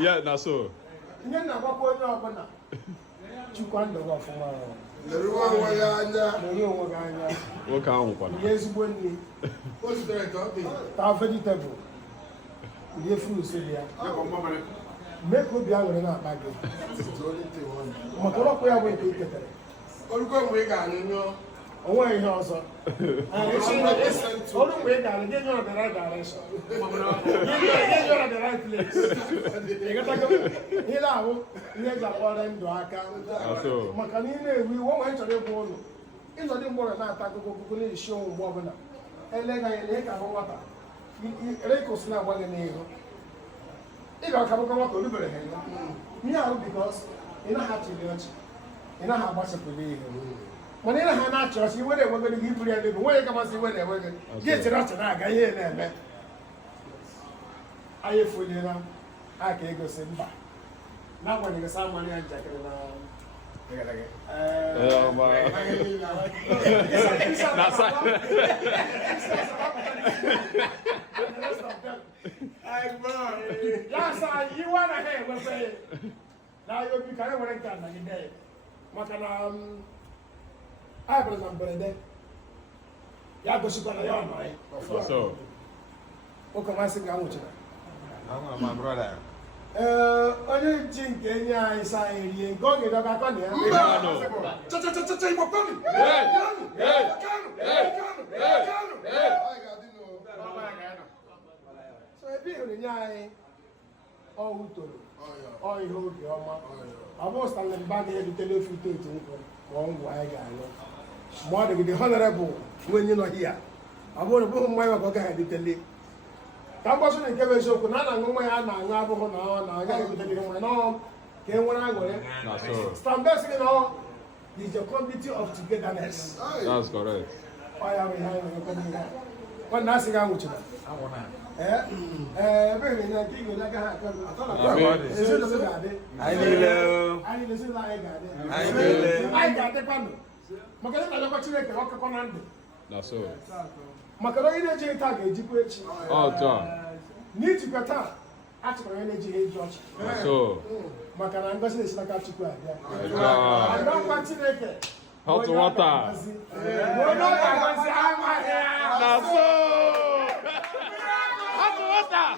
Yeah, that's so. Anya What kind of yes, one what's the vegetable? Ye fruit, Syria. Make good young and not like it. Macoro, we are waiting to get it. Away also. All the way down, get you on the right direction. Get you on the right place. Here I will, here's a water into our account. Macanine, we won't enter the ball. It's not more than that. I go show woman. And then I make a water. Records now one name. If I come up to liberate him, yeah, because in a happy church, in a house of belief. When in a Hana church, you would have going to give you a way come and see when they were get it out and I get here. I have for dinner. I can't go send back. Not when you someone and jacket around. Oh my. That's last time you want to hear what say. Now you'll be kind of what I can like in there. I was on Brede. Yago right? So. What can I say? I'm my brother. Only thing Kenya is saying, go get a back on here. So I feel in Yai, oh, oh, you hold your mouth. I was standing back here to tell you to Onwe. More than the honorable when you're not here. I want to put my work ahead to tell you. That wasn't a given so could not know my hand and I got to tell you my name. Came when I went. Stand best in all is the quality of togetherness. That's correct. Why are we having a coming here? One last thing I want you to very like you like I got the panel. That's so. Macaroni energy target, Oh, John. Need to get out. Actually, energy George. So. Macaroni is like a chicken. I don't want to make it. Hot water. That's so. Hot water.